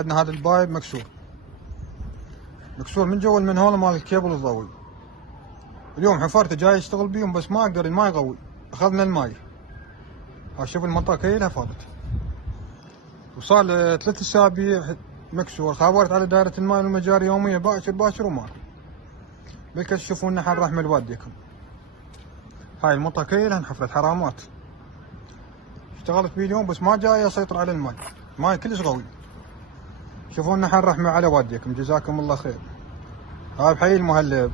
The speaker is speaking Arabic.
عندنا هذا البايب مكسور من جوا من هون مال الكيبل الضوئي. اليوم حفرته جاي يشتغل بيهم بس ما اقدر، الماي قوي، اخذنا الماي. ها شوف المنطقة كلها فاضت، وصار 3 اسابيع مكسور. خابرت على دائرة الماء والمجاري يوميا باكر وما بك تشوفون نحن رحمة لوالديكم. هاي المنطقة كلها انحفرت حرامات. اشتغلت بيه اليوم بس ما جاي اسيطر على الماي، الماي كلش قوي. شوفون نحن رحمة على والديكم، جزاكم الله خير. هاي بحي المهلب.